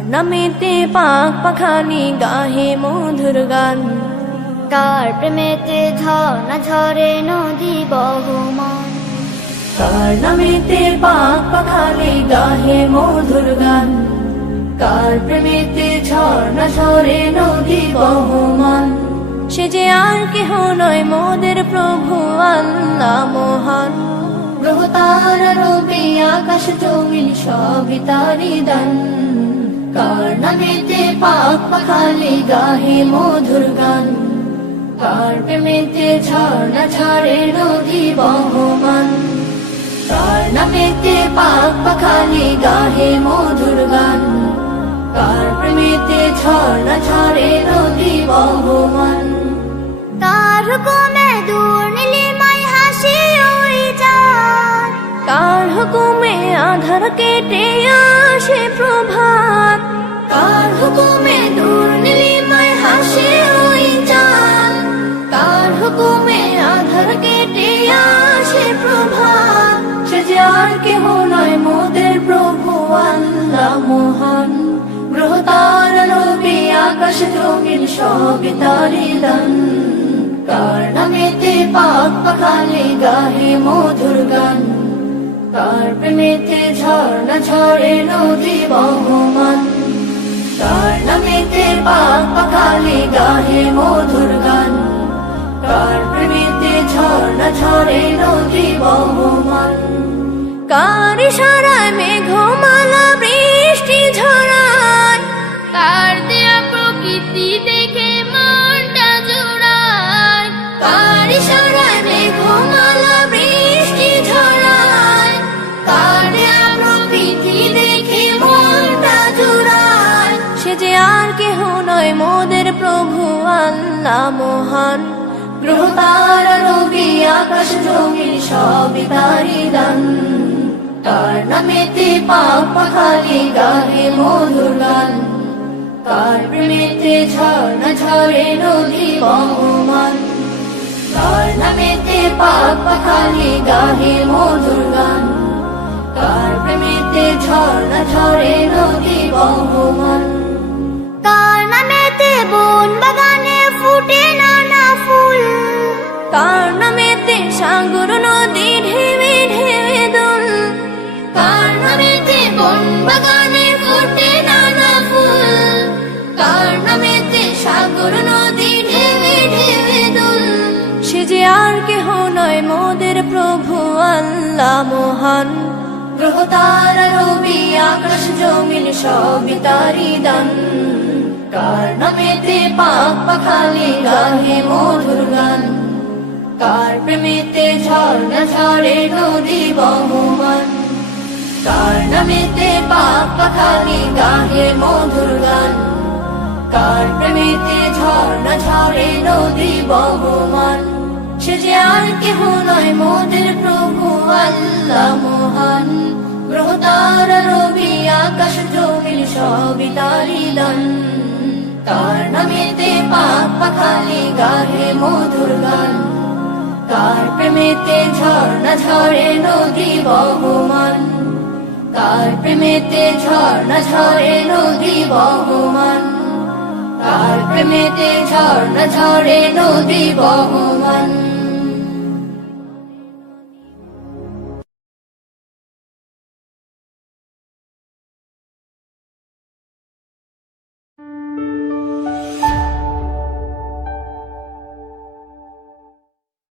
নামেতে পাক পাখালি গাহে মধুর গান, কার প্রেমেতে ঝর্ণা ঝরে নদী বহমান। কার নামেতে পাক পাখালি গাহে মধুর গান, কার প্রেমেতে ঝর্ণা ঝরে নদী বহমান। সে যে আর কেহ নয় মোদের প্রভু আল্লাহ মহান, গ্রহ তারা রবি আকাশ জমিন সবই তারি দান। কার নামেতে পাক পাখালি গাহে মধুর গান, কার প্রেমেতে ঝর্ণা ঝরে নদী বহমান। কার নামেতে পাক পাখালি গাহে মধুর গান, কার প্রেমেতে ঝর্ণা ঝরে নদী বহমান। কার হুকুমে দূর নীলিমায় হাসি ওই চাঁদ, কার হুকুমে আধার কেটে আসে প্রভাত, কার হুকুমে দূর নীলিমায় হাসে ওই চাঁদ, কার হুকুমে আধার কেটে আসে প্রভাত। সে যে আর কেহ নয় মোদের প্রভু আল্লাহ মহান, গ্রহ তারা রবি আকাশ জমিন সবই তারি দান। কার নামেতে পাক পাখালি গাহে মধুর গান, কার প্রেমেতে ঝর্ণা ঝরে নদী বহমান। কার নামেতে পাক পাখালি গাহে মধুর গান, কার প্রেমেতে ঝর্ণা ঝরে নদী বহমান। কার ইশারায় মেঘমালা বৃষ্টি ঝরায়, কার দেয়া প্রকৃতি দেখে মনটা জোড়ায়। কার ইশারায় মেঘমালা বৃষ্টি ঝরায়, কার দেয়া প্রকৃতি দেখে মনটা জুড়ায়। সে যে আর কেহ নয় মোদের প্রভু আল্লাহ মহান, গ্রহ তারা রবি আকাশ জমিন সবই তারি দান। কার নামেতে পাক পাখালি গাহে মধুর গান, কার প্রেমেতে ঝর্ণা ঝরে নদী বহমান। কার নামেতে পাক পাখালি গাহে মধুর গান, কার প্রেমেতে ঝর্ণা ঝরে নদী বহমান। কার নামেতে বন বাগানে ফুটে নানা ফুল, কার নামেতে সাগর নদী ঢেউে ঢেউে দোল, কার নামেতে বন বাগানে ফুটে নানা ফুল, কার নামেতে সাগর নদী ঢেউে ঢেউে দোল। সে যে আর কেহ নয় মোদের প্রভু আল্লাহ মহান, গ্রহ তারা রবি আকাশ জমিন সবই তারি দান। কার নামেতে পাক পাখালি গাহে মধুর গান, কার প্রেমেতে ঝর্ণা ঝরে নদী বহমান। কার নামেতে পাক পাখালি গাহে মধুর গান, কার প্রেমেতে ঝর্ণা ঝরে নদী বহমান। সে যে আর কেহ নয় মোদের প্রভু আল্লাহ মহান, গ্রহ তারা রবি আকাশ জমিন সবই তারি দান। কার নামেতে পাক পাখালি গাহে মধুর গান, কার প্রেমেতে ঝর্ণা ঝরে নদী বহমান। কার প্রেমেতে ঝর্ণা ঝরে নদী বহমান, কার প্রেমেতে ঝর্ণা ঝরে নদী বহমান।